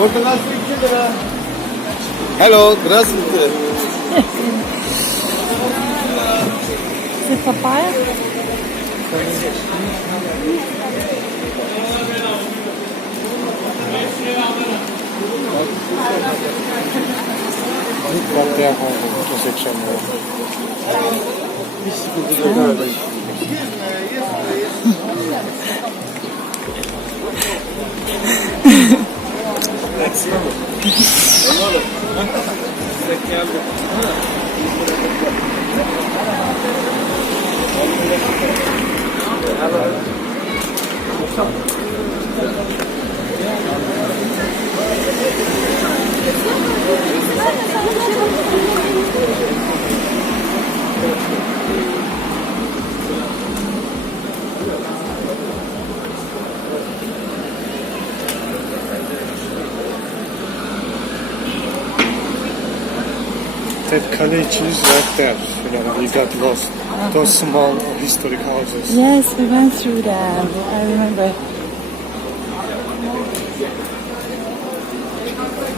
Portakal suyu 2 lira. Hello, здравствуйте. Is it papaya? Papaya o section var. Hiç sıkıntı yok arada. That college is right there. You know, we got lost. Those small historic houses. Yes, we went through that. I remember.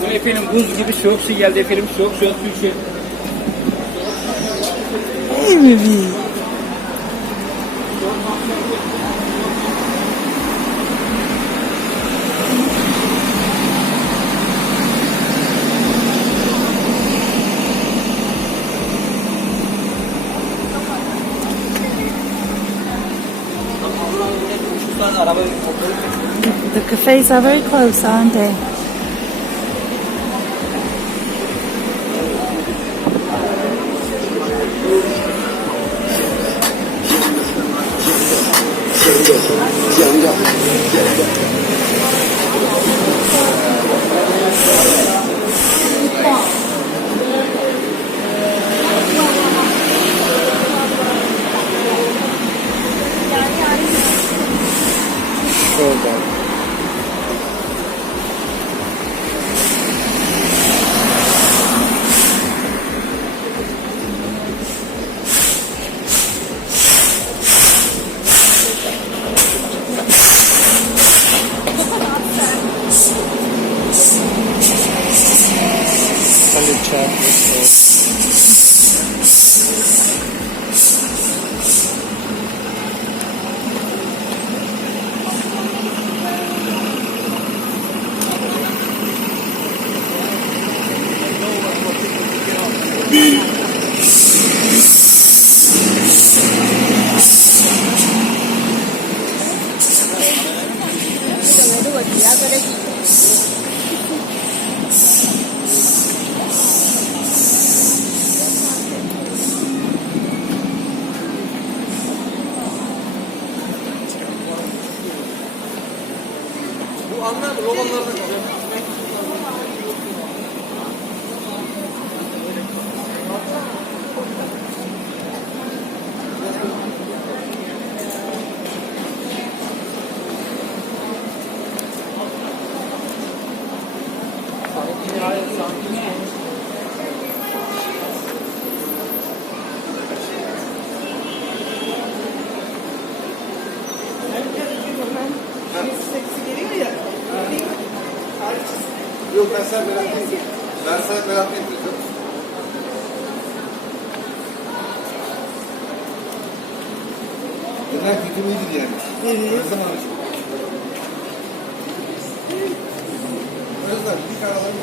Bu efendim buz gibi soğuk su geldi efendim. Soğuk su için. Hey, baby. The cafes are very close, aren't they? Şurada. Halil Çağatay. Bu anlar romanlarda kalıyor. Yok ben sen merak etme. Ben sen merak etme. Genel kültür iyidir yani. Ne zaman açık? Özlem bir tane alalım.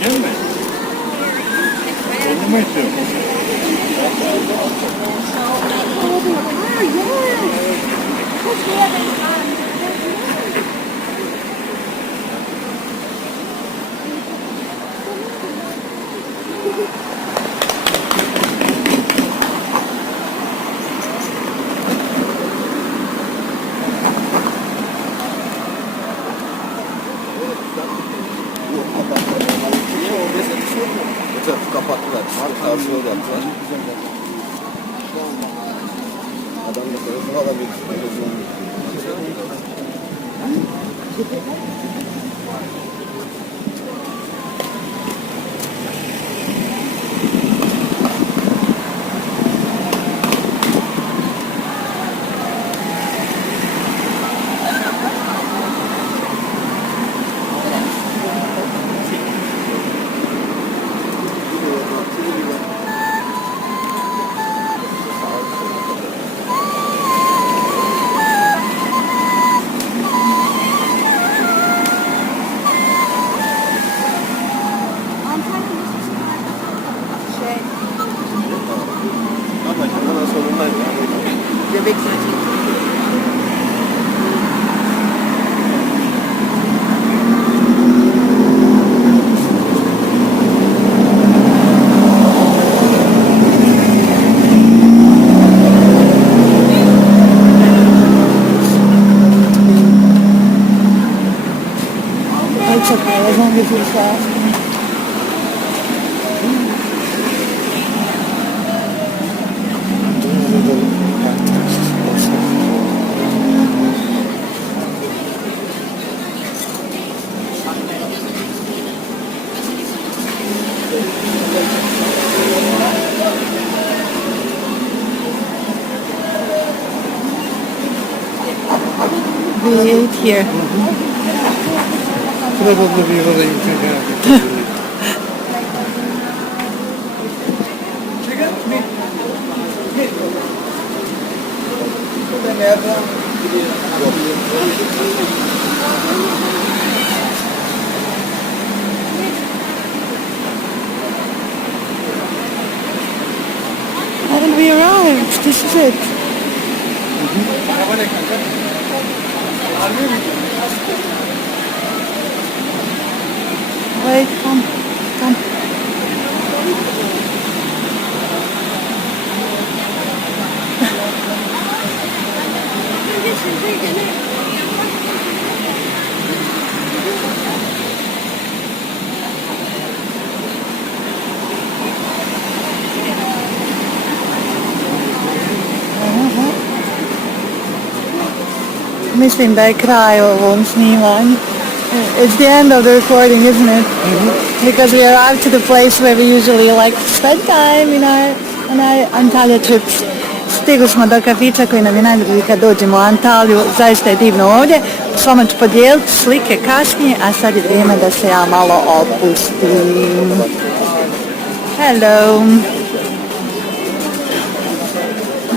Gelme. Kendime istiyorum. Bu tarafı kapattılar. Karşıya da yaptılar. Adam da telefon alabilir. Ama canına sorunlar Göbek zaten. It's okay, as long as it's fast. We ate here. Probably we will eat again. Haven't we arrived? This is it. Wait, come, come. Mislim da je kraj ovom snimanju. It's the end of the recording, isn't it? Because we arrived to the place where we usually like to spend time in our Antalya trips. Stigli smo do kafića koji nam je najbolji kad dođemo u Antaliju. Zaista je divno ovdje. S vama ću podijeliti slike kasnije, a sad je vrijeme da se ja malo opustim. Hello.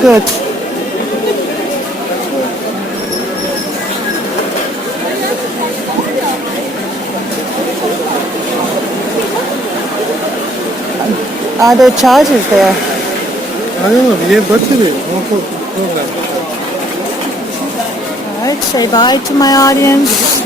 Good. Are there charges there? I don't know, we have battery, no problem. Alright, say bye to my audience.